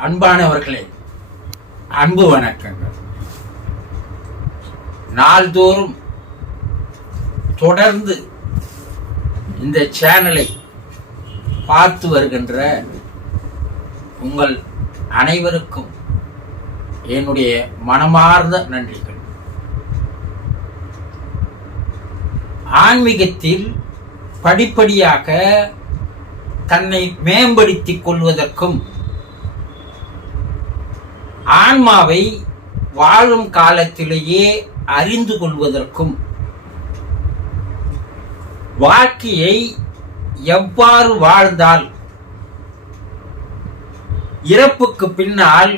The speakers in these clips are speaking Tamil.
அன்பானவர்களே, அன்பு வணக்கங்கள். நாள்தோறும் தொடர்ந்து இந்த சேனலை பார்த்து வருகின்ற உங்கள் அனைவருக்கும் என்னுடைய மனமார்ந்த நன்றிகள். ஆன்மீகத்தில் படிப்படியாக தன்னை மேம்படுத்திக் கொள்வதற்கும் ஆன்மாவை வாழும் காலத்திலேயே அறிந்து கொள்வதற்கும் வாழ்க்கையை எவ்வாறு வாழ்ந்தால் இறப்புக்கு பின்னால்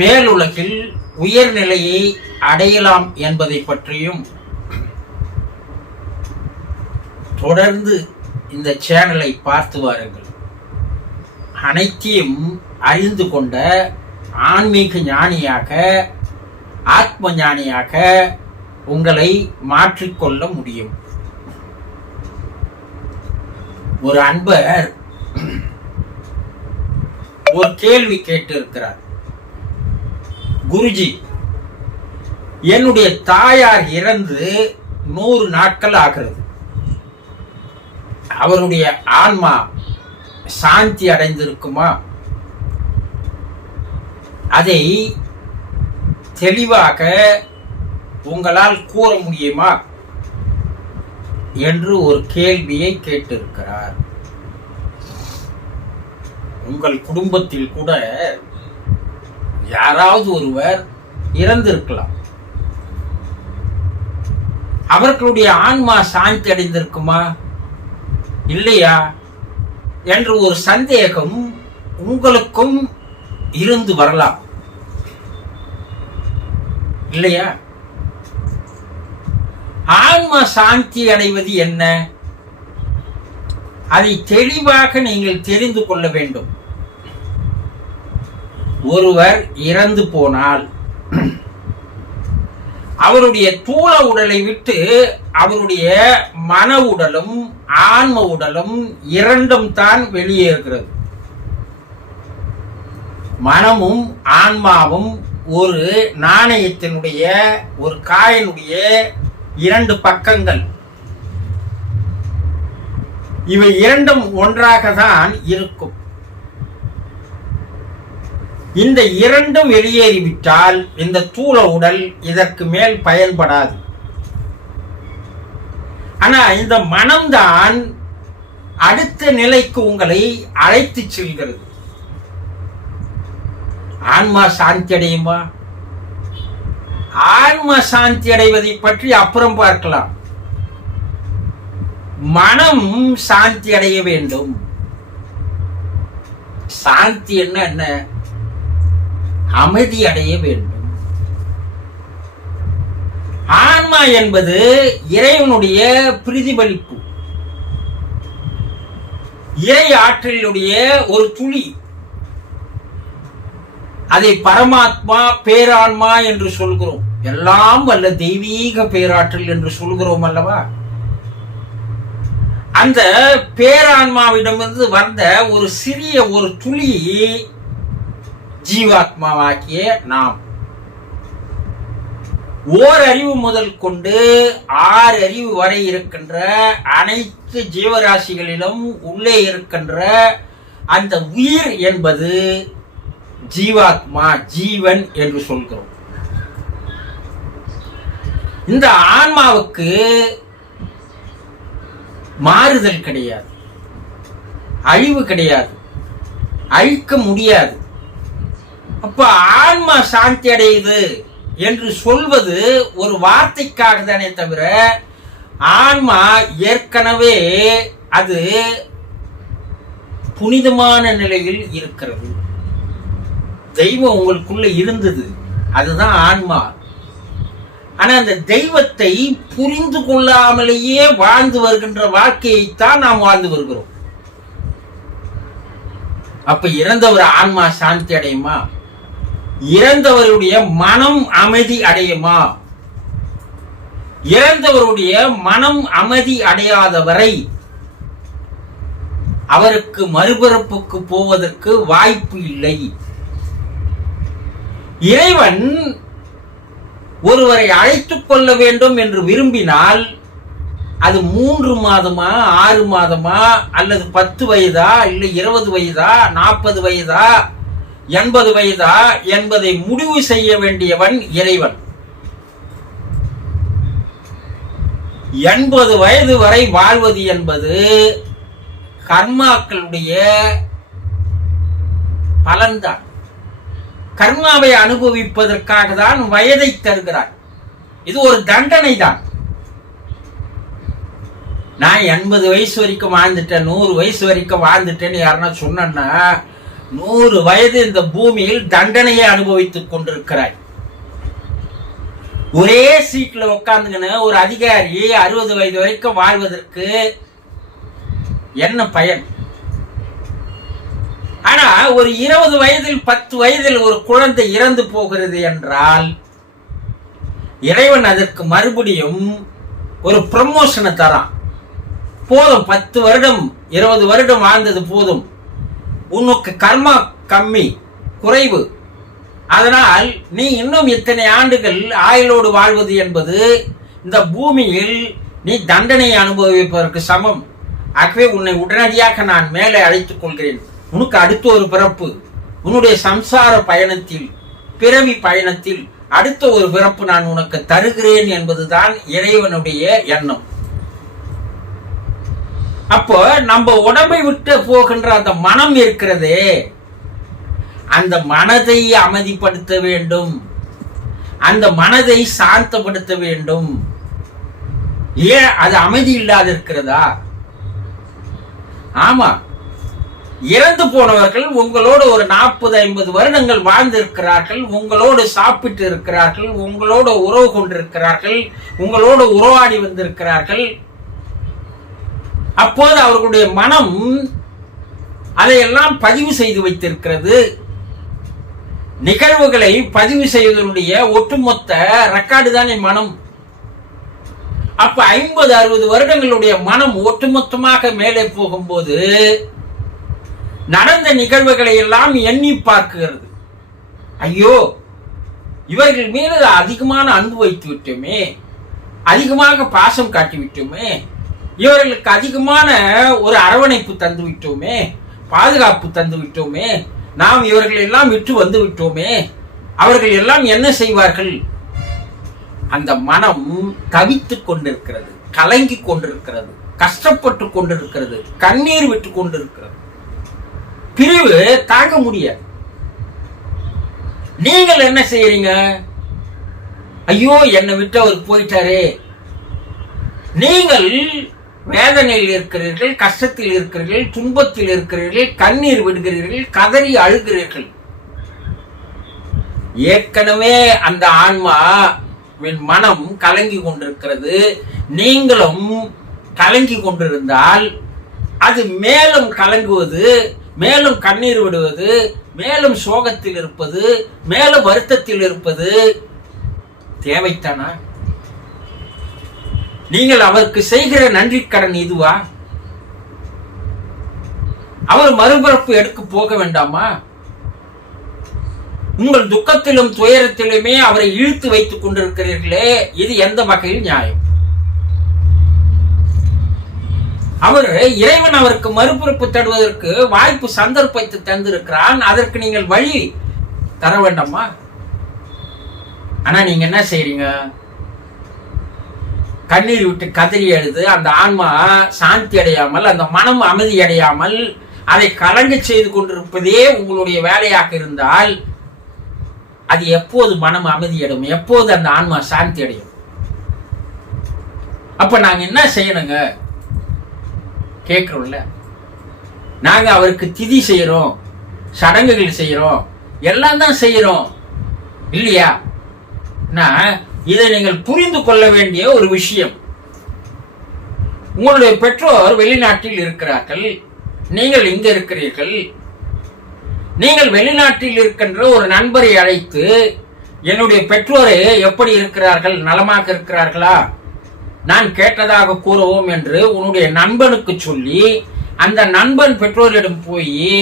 மேலுலகில் உயர்நிலையை அடையலாம் என்பதை பற்றியும் தொடர்ந்து இந்த சேனலை பார்த்து வாருங்கள். அனைத்தையும் அறிந்து கொண்ட ஆன்மீக ஞானியாக, ஆத்ம ஞானியாக உங்களை மாற்றிக்கொள்ள முடியும். ஒரு அன்பர் ஒரு கேள்வி கேட்டிருக்கிறார். குருஜி, என்னுடைய தாயார் இறந்து 100 நாட்கள் ஆகிறது. அவருடைய ஆன்மா சாந்தி அடைந்திருக்குமா? அதை தெளிவாக உங்களால் கூற முடியுமா என்று ஒரு கேள்வியை கேட்டிருக்கிறார். உங்கள் குடும்பத்தில் கூட யாராவது ஒருவர் இறந்திருக்கலாம். அவர்களுடைய ஆன்மா சாந்தி அடைந்திருக்குமா இல்லையா என்று ஒரு சந்தேகம் உங்களுக்கும் இருந்து வரலாம் இல்லையா? ஆன்மா சாந்தி அடைவது என்ன? அதை தெளிவாக நீங்கள் தெரிந்து கொள்ள வேண்டும். ஒருவர் இறந்து போனால் அவருடைய தூள உடலை விட்டு அவருடைய மன உடலும் ஆன்ம உடலும் இரண்டும் தான் வெளியேறுகிறது. மனமும் ஆன்மாவும் ஒரு நாணயத்தினுடைய, ஒரு காயினுடைய 2 பக்கங்கள். இவை இரண்டும் ஒன்றாக தான் இருக்கும். இந்த இரண்டும் வெளியேறிவிட்டால் இந்த தூள உடல் இதற்கு மேல் பயன்படாது. ஆனா இந்த மனம்தான் அடுத்த நிலைக்கு உங்களை அழைத்து செல்கிறது. ஆன்மா சாந்தி அடையுமா? ஆன்மா சாந்தி அடைவதை பற்றி அப்புறம் பார்க்கலாம். மனம் சாந்தி அடைய வேண்டும். சாந்தி என்ன? அமைதி அடைய வேண்டும். ஆன்மா என்பது இறைவனுடைய பிரதிபலிப்பு, இறை ஆற்றலுடைய ஒரு துளி. அதை பரமாத்மா, பேரான்மா என்று சொல்கிறோம். எல்லாம் வல்ல தெய்வீக பேராற்றல் என்று சொல்கிறோம் அல்லவா? அந்த பேரான்மாவிடமிருந்து வந்த ஒரு சிறிய ஒரு துளி ஜீவாத்மாவாக்கிய நாம். ஓரறிவு முதல் கொண்டு 6 அறிவு வரை இருக்கின்ற அனைத்து ஜீவராசிகளிலும் உள்ளே இருக்கின்ற அந்த உயிர் என்பது ஜீவாத்மா, ஜீவன் என்று சொல்கிறோம். இந்த ஆன்மாவுக்கு மாறுதல் கிடையாது, அழிவு கிடையாது, அழிக்க முடியாது. அப்ப ஆன்மா சாந்தி அடையுது என்று சொல்வது ஒரு வார்த்தைக்காக தானே தவிர, ஆன்மா ஏற்கனவே அது புனிதமான நிலையில் இருக்கிறது. தெய்வம் உங்களுக்குள்ள இருந்தது, அதுதான் ஆன்மா. ஆனா அந்த தெய்வத்தை புரிந்து கொள்ளாமலேயே வாழ்ந்து வருகின்ற வாழ்க்கையைத்தான் நாம் வாழ்ந்து வருகிறோம். அப்ப இறந்தவர் ஆன்மா சாந்தி அடையுமா? இறந்தவருடைய மனம் அமைதி அடையுமா? இறந்தவருடைய மனம் அமைதி அடையாத வரை அவருக்கு மறுபிறப்புக்கு போவதற்கு வாய்ப்பு இல்லை. இறைவன் ஒருவரை அழைத்துக் கொள்ள வேண்டும் என்று விரும்பினால் அது 3 மாதமா 6 மாதமா அல்லது 10 வயதா இல்லை 20 வயதா 40 வயதா 80 வயதா என்பதை முடிவு செய்ய வேண்டியவன் இறைவன். 80 வயது வரை வாழ்வது என்பது கர்மாக்களுடைய பலன்தான். கர்மாவை அனுபவிப்பதற்காக தான் வயதை தருகிறார். இது ஒரு தண்டனை தான். நான் 80 வயசு வரைக்கும் வாழ்ந்துட்டேன் 100 வயசு வரைக்கும் வாழ்ந்துட்டேன்னு யாருன்னா சொன்னா 100 வயது இந்த பூமியில் தண்டனையை அனுபவித்துக் கொண்டிருக்கிறாய். ஒரே சீட்ல உட்கார்ந்துங்கன்னு ஒரு அதிகாரி 60 வயது வரைக்கும் வாழ்வதற்கு என்ன பயன்? ஆனா ஒரு 20 வயதில் 10 வயதில் ஒரு குழந்தை இறந்து போகிறது என்றால் இறைவன் அதற்கு மறுபடியும் ஒரு ப்ரமோஷனை தரான். போதும் 10 வருடம் 20 வருடம் வாழ்ந்தது போதும், உனக்கு கர்மா கம்மி குறைவு, அதனால் நீ இன்னும் இத்தனை ஆண்டுகள் ஆயுளோடு வாழ்வது என்பது இந்த பூமியில் நீ தண்டனையை அனுபவிப்பதற்கு சமம். ஆகவே உன்னை உடனடியாக நான் மேலே அழைத்துக் கொள்கிறேன். உனக்கு அடுத்த ஒரு பிறப்பு, உன்னுடைய சம்சார பயணத்தில் பிறவி பயணத்தில் அடுத்த ஒரு பிறப்பு நான் உனக்கு தருகிறேன் என்பதுதான் இறைவனுடைய எண்ணம். அப்போ நம்ம உடம்பை விட்டு போகின்ற அந்த மனம் இருக்கிறதே, அந்த மனதை அமைதிப்படுத்த வேண்டும், அந்த மனதை சாந்தப்படுத்த வேண்டும். ஏன் அது அமைதி இல்லாத இருக்கிறதா? ஆமா, இறந்து போனவர்கள் உங்களோடு ஒரு 40-50 வருடங்கள் வாழ்ந்திருக்கிறார்கள், உங்களோடு சாப்பிட்டு இருக்கிறார்கள், உங்களோடு உறவு கொண்டிருக்கிறார்கள், உங்களோடு உறவாடி வந்திருக்கிறார்கள். அப்போது அவர்களுடைய மனம் அதையெல்லாம் பதிவு செய்து வைத்திருக்கிறது. நிகழ்வுகளை பதிவு செய்வதனுடைய ஒட்டுமொத்த ரெக்கார்டு தானே மனம். அப்ப 50-60 வருடங்களுடைய மனம் ஒட்டுமொத்தமாக மேலே போகும்போது நடந்த நிகழ்வுகளை எல்லாம் எண்ணி பார்க்கிறது. ஐயோ, இவர்கள் மீது அதிகமான அன்பு வைத்து விட்டோமே, அதிகமாக பாசம் காட்டி விட்டோமே, இவர்களுக்கு அதிகமான ஒரு அரவணைப்பு தந்து விட்டோமே, பாதுகாப்பு தந்து விட்டோமே, நாம் இவர்கள் எல்லாம் விட்டு வந்து விட்டோமே, அவர்கள் எல்லாம் என்ன செய்வார்கள்? அந்த மனம் தவித்துக் கொண்டிருக்கிறது, கலங்கி கொண்டிருக்கிறது, கஷ்டப்பட்டு கொண்டிருக்கிறது, கண்ணீர் விட்டு கொண்டிருக்கிறது. பிரிவு தாங்க முடியாது. நீங்கள் என்ன செய்யறீங்க? ஐயோ, என்னை விட்டு அவர் போயிட்டாரே. நீங்கள் வேதனையில் இருக்கிறீர்கள், கஷ்டத்தில் இருக்கிறீர்கள், துன்பத்தில் இருக்கிறீர்கள், கண்ணீர் விடுகிறீர்கள், கதறி அழுகிறீர்கள். ஏற்கனவே அந்த ஆன்மா மனம் கலங்கி கொண்டிருக்கிறது. நீங்களும் கலங்கி கொண்டிருந்தால் அது மேலும் கலங்குவது, மேலும் கண்ணீர் விடுவது, மேலும் சோகத்தில் இருப்பது, மேலும் வருத்தத்தில் இருப்பது தேவைத்தானா? நீங்கள் அவருக்கு செய்கிற நன்றி கடன் இதுவா? அவர் மறுபிறப்பு எடுக்க போக வேண்டாமா? உங்கள் துக்கத்திலும் துயரத்திலுமே அவரை இழுத்து வைத்துக் கொண்டிருக்கிறீர்களே, இது எந்த வகையில் நியாயம்? அவர் இறைவன் அவருக்கு மறுபிறப்பு தருவதற்கு வாய்ப்பு சந்தர்ப்பத்தை தந்திருக்கிறான். அதற்கு நீங்கள் வழி தர வேண்டாமா? ஆனா நீங்க என்ன செய்றீங்க? கண்ணீர் விட்டு கதறி எழுது அந்த ஆன்மா சாந்தி அடையாமல், அந்த மனம் அமைதி அடையாமல் அதை கலங்க செய்து கொண்டிருப்பதே உங்களுடைய வேலையாக இருந்தால் அது எப்போது மனம் அமைதியடையும்? எப்போது அந்த ஆன்மா சாந்தி அடையும்? அப்ப நாங்க என்ன செய்யணுங்க? கேட்கிறோம்ல, நாங்க அவருக்கு திதி செய்யறோம், சடங்குகள் செய்யறோம், எல்லாம் தான் செய்யறோம் இல்லையா? இதை நீங்கள் புரிந்து கொள்ள வேண்டிய ஒரு விஷயம். உங்களுடைய பெற்றோர் வெளிநாட்டில் இருக்கிறார்கள், நீங்கள் இங்க இருக்கிறீர்கள். நீங்கள் வெளிநாட்டில் இருக்கின்ற ஒரு நண்பரை அழைத்து, என்னுடைய பெற்றோரை எப்படி இருக்கிறார்கள், நலமாக இருக்கிறார்களா, நான் கேட்டதாக கூறுவோம் என்று உன்னுடைய நண்பனுக்கு சொல்லி, அந்த நண்பன் பெற்றோரிடம் போய்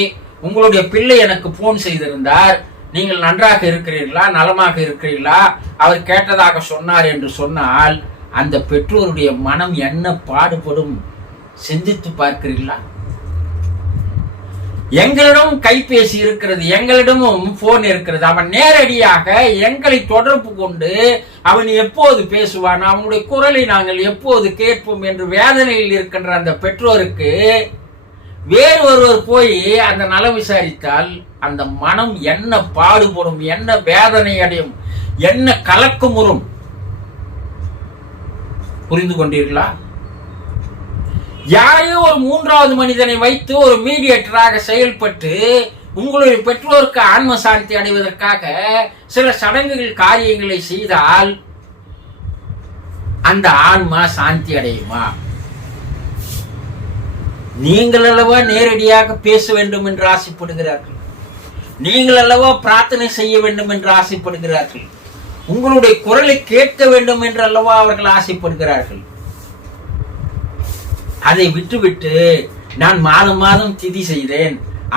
உங்களுடைய பிள்ளை எனக்கு போன் செய்திருந்தார், நீங்கள் நன்றாக இருக்கிறீர்களா, நலமாக இருக்கிறீர்களா, அவர் கேட்டதாக சொன்னார் என்று சொன்னால் அந்த பெற்றோருடைய மனம் என்ன பாடுபடும் சிந்தித்து பார்க்கிறீர்களா? எங்களிடம் கைபேசி இருக்கிறது, எங்களிடமும் போன் இருக்கிறது. அவன் நேரடியாக எங்களை தொடர்பு கொண்டு அவன் எப்போது பேசுவான், அவனுடைய குரலை நாங்கள் எப்போது கேட்போம் என்று வேதனையில் இருக்கின்ற அந்த பெற்றோருக்கு வேறு ஒருவர் போய் அந்த நலம் விசாரித்தால் அந்த மனம் என்ன பாடுபடும், என்ன வேதனை அடையும், என்ன கலக்கமுறும். புரிந்து கொண்டீர்களா? யாரையோ ஒரு மூன்றாவது மனிதனை வைத்து ஒரு மீடியேட்டராக செயல்பட்டு உங்களுடைய பெற்றோருக்கு ஆன்ம சாந்தி அடைவதற்காக சில சடங்குகள் காரியங்களை செய்தால் அந்த ஆன்மா சாந்தி அடையுமா? நீங்கள் அல்லவா நேரடியாக பேச வேண்டும் என்று ஆசைப்படுகிறார்கள், நீங்கள் அல்லவா பிரார்த்தனை செய்ய வேண்டும் என்று ஆசைப்படுகிறார்கள், உங்களுடைய குரலை கேட்க வேண்டும் என்று அல்லவா அவர்கள் ஆசைப்படுகிறார்கள். அதை விட்டுவிட்டு நான் மாதம் மாதம் திதி செய்தேன்,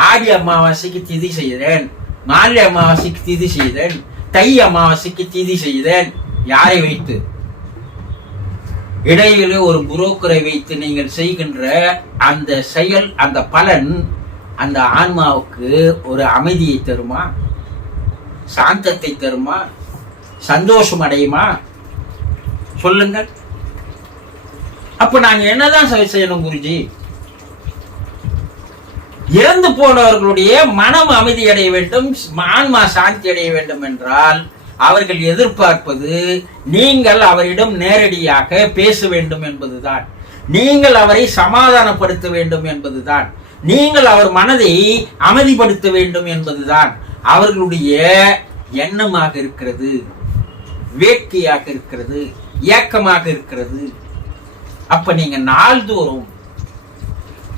ஆடி அமாவாசைக்கு திதி செய்தேன், மாலை அமாவாசைக்கு திதி செய்தேன், தை அமாவாசைக்கு திதி செய்தேன், யாரை வைத்து? இடையிலே ஒரு புரோக்கரை வைத்து நீங்கள் செய்கின்ற அந்த செயல், அந்த பலன் அந்த ஆன்மாவுக்கு ஒரு அமைதியை தருமா, சாந்தத்தை தருமா, சந்தோஷம் அடையுமா? சொல்லுங்கள். அப்ப நாங்க என்னதான் செய்யணும் குருஜி? இறந்து போனவர்களுடைய மனம் அமைதி அடைய வேண்டும், ஆன்மா சாந்தி அடைய வேண்டும் என்றால் அவர்கள் எதிர்பார்ப்பது நீங்கள் அவரிடம் நேரடியாக பேச வேண்டும் என்பதுதான், நீங்கள் அவரை சமாதானப்படுத்த வேண்டும் என்பதுதான், நீங்கள் அவர் மனதை அமைதிப்படுத்த வேண்டும் என்பதுதான் அவர்களுடைய எண்ணமாக இருக்கிறது, வேட்கையாக இருக்கிறது, ஏக்கமாக இருக்கிறது. அப்ப நீங்க நாள்தோறும்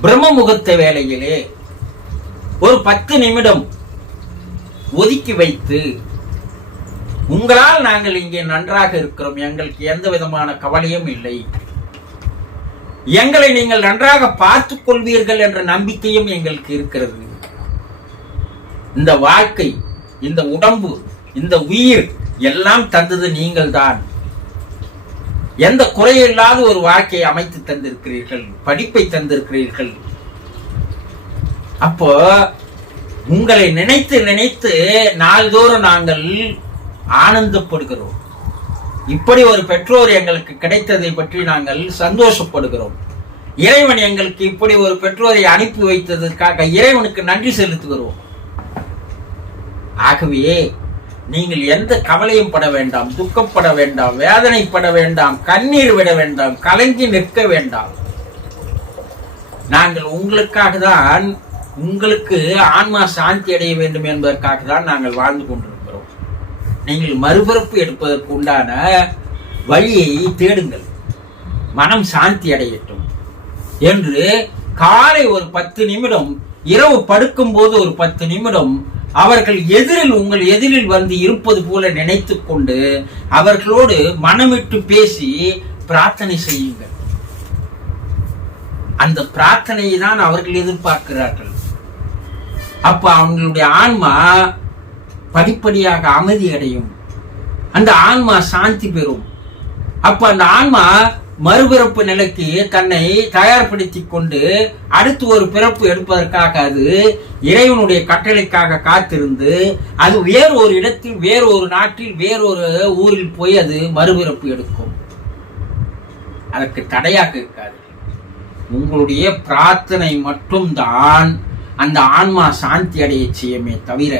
பிரம்ம முகூர்த்த வேளையிலே ஒரு 10 நிமிடம் ஒதுக்கி வைத்து, உங்களால் நாங்கள் இங்கே நன்றாக இருக்கிறோம், எங்களுக்கு எந்த விதமான கவலையும் இல்லை, எங்களை நீங்கள் நன்றாக பார்த்துக் கொள்வீர்கள் என்ற நம்பிக்கையும் எங்களுக்கு இருக்கிறது, இந்த வாழ்க்கை, இந்த உடம்பு, இந்த உயிர் எல்லாம் தந்தது நீங்கள் தான், எந்த குறையில்லாத ஒரு வாழ்க்கையை அமைத்து தந்திருக்கிறீர்கள், படிப்பை தந்திருக்கிறீர்கள். அப்போ உங்களை நினைத்து நினைத்து நாள்தோறும் நாங்கள் ஆனந்தப்படுகிறோம். இப்படி ஒரு பெற்றோர் எங்களுக்கு கிடைத்ததை பற்றி நாங்கள் சந்தோஷப்படுகிறோம். இறைவன் எங்களுக்கு இப்படி ஒரு பெற்றோரை அனுப்பி வைத்ததற்காக இறைவனுக்கு நன்றி செலுத்துகிறோம். ஆகவே நீங்கள் எந்த கவலையும் பட வேண்டாம், துக்கப்பட வேண்டாம், வேதனைப்பட வேண்டாம், கண்ணீர் விட வேண்டாம், கலங்கி நிற்க வேண்டாம். நாங்கள் உங்களுக்காக தான், உங்களுக்கு ஆன்மா சாந்தி அடைய வேண்டும் என்பதற்காக தான் நாங்கள் வாழ்ந்து கொண்டிருக்கிறோம். நீங்கள் மறுபிறப்பு எடுப்பதற்கு உண்டான வழியை தேடுங்கள், மனம் சாந்தி அடையட்டும் என்று காலை ஒரு 10 நிமிடம், இரவு படுக்கும் போது ஒரு 10 நிமிடம் அவர்கள் எதிரில், உங்கள் எதிரில் வந்து இருப்பது போல நினைத்துக் கொண்டு அவர்களோடு மனமிட்டு பேசி பிரார்த்தனை செய்யுங்கள். அந்த பிரார்த்தனையை தான் அவர்கள் எதிர்பார்க்கிறார்கள். அப்ப அவங்களுடைய ஆன்மா படிப்படியாக அமைதி அடையும், அந்த ஆன்மா சாந்தி பெறும். அப்ப அந்த ஆன்மா மறுபிறப்பு நிலைக்கு தன்னை தயார்படுத்தி கொண்டு அடுத்து ஒரு பிறப்பு எடுப்பதற்காக அது இறைவனுடைய கட்டளைக்காக காத்திருந்து அது வேறு ஒரு இடத்தில், வேறு ஒரு நாட்டில், வேறொரு ஊரில் போய் அது மறுபிறப்பு எடுக்கும். அதற்கு தடையாக இருக்காது. உங்களுடைய பிரார்த்தனை மட்டும்தான் அந்த ஆன்மா சாந்தி அடைய செய்யுமே தவிர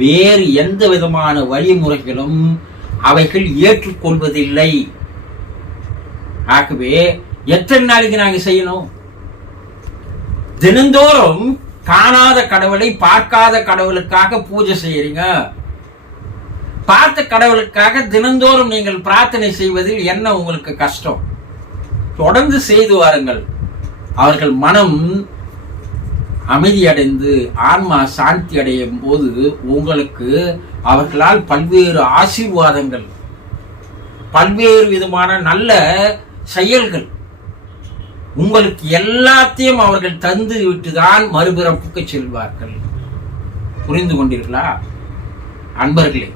வேறு எந்த விதமான வழிமுறைகளும் அவைகள் ஏற்றுக்கொள்வதில்லை. ஆகவே எத்தனை நாளைக்கு நாங்க செய்யணும்? தினந்தோறும் காணாத கடவுளை பார்க்காத கடவுளுக்காக பூஜை செய்யறீங்க, பார்த்த கடவுளுக்காக தினந்தோறும் நீங்கள் பிரார்த்தனை செய்வதில் என்ன உங்களுக்கு கஷ்டம்? தொடர்ந்து செய்து வாருங்கள். அவர்கள் மனம் அமைதி அடைந்து ஆன்மா சாந்தி அடையும் போது உங்களுக்கு அவர்களால் பல்வேறு ஆசீர்வாதங்கள், பல்வேறு விதமான நல்ல செயல்கள், உங்களுக்கு எல்லாத்தையும் அவர்கள் தந்து விட்டுதான் மறுபிறப்புக்கு செல்வார்கள். புரிந்து கொண்டீர்களா? அன்பர்களே,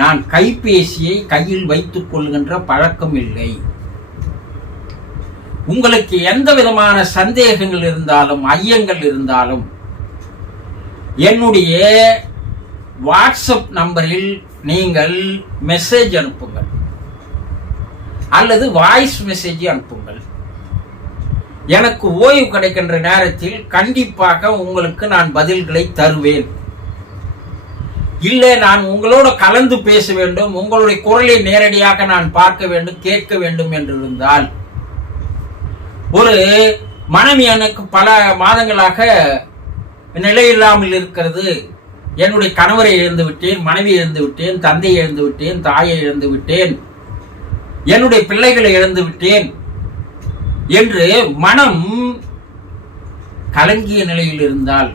நான் கைபேசியை கையில் வைத்துக் கொள்கின்ற பழக்கம் இல்லை. உங்களுக்கு எந்த விதமான சந்தேகங்கள் இருந்தாலும், ஐயங்கள் இருந்தாலும், என்னுடைய வாட்ஸ்அப் நம்பரில் நீங்கள் மெசேஜ் அனுப்புங்கள் அல்லது வாய்ஸ் மெசேஜ் அனுப்புங்கள். எனக்கு ஓய்வு கிடைக்கின்ற நேரத்தில் கண்டிப்பாக உங்களுக்கு நான் பதில்களை தருவேன். இல்லை, நான் உங்களோட கலந்து பேச வேண்டும், உங்களுடைய குரலை நேரடியாக நான் பார்க்க வேண்டும், கேட்க வேண்டும் என்று இருந்தால், ஒரு மனைவி எனக்கு பல மாதங்களாக நிலையில்லாமல் இருக்கிறது, என்னுடைய கணவரை இழந்து விட்டேன், மனைவி இழந்து விட்டேன், தந்தையை இழந்து விட்டேன், தாயை இழந்து விட்டேன், என்னுடைய பிள்ளைகளை இழந்து விட்டேன் என்று மனம் கலங்கிய நிலையில் இருந்தால்,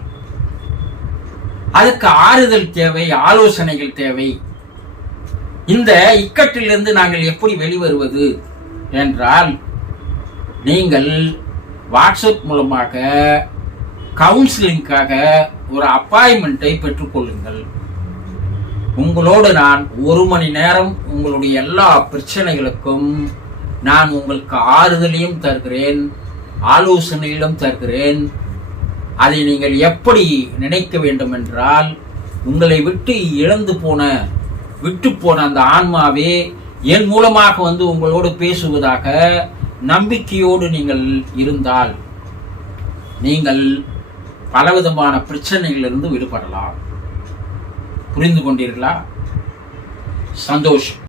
அதுக்கு ஆறுதல் தேவை, ஆலோசனைகள் தேவை. இந்த இக்கட்டிலிருந்து நாங்கள் எப்படி வெளிவருவது என்றால், நீங்கள் வாட்ஸ்அப் மூலமாக கவுன்சிலிங்காக ஒரு அப்பாயின்மெண்ட்டை பெற்றுக்கொள்ளுங்கள். உங்களோடு நான் 1 மணி நேரம் உங்களுடைய எல்லா பிரச்சனைகளுக்கும் நான் உங்களுக்கு ஆறுதலையும் தருகிறேன், ஆலோசனையிலும் தருகிறேன். அதை நீங்கள் எப்படி நினைக்க வேண்டும் என்றால், உங்களை விட்டு விட்டு போன அந்த ஆன்மாவே என் மூலமாக வந்து உங்களோடு பேசுவதாக நம்பிக்கையோடு நீங்கள் இருந்தால், நீங்கள் பலவிதமான பிரச்சனைகளிலிருந்து விடுபடலாம். புரிந்து கொண்டீர்களா? சந்தோஷம்.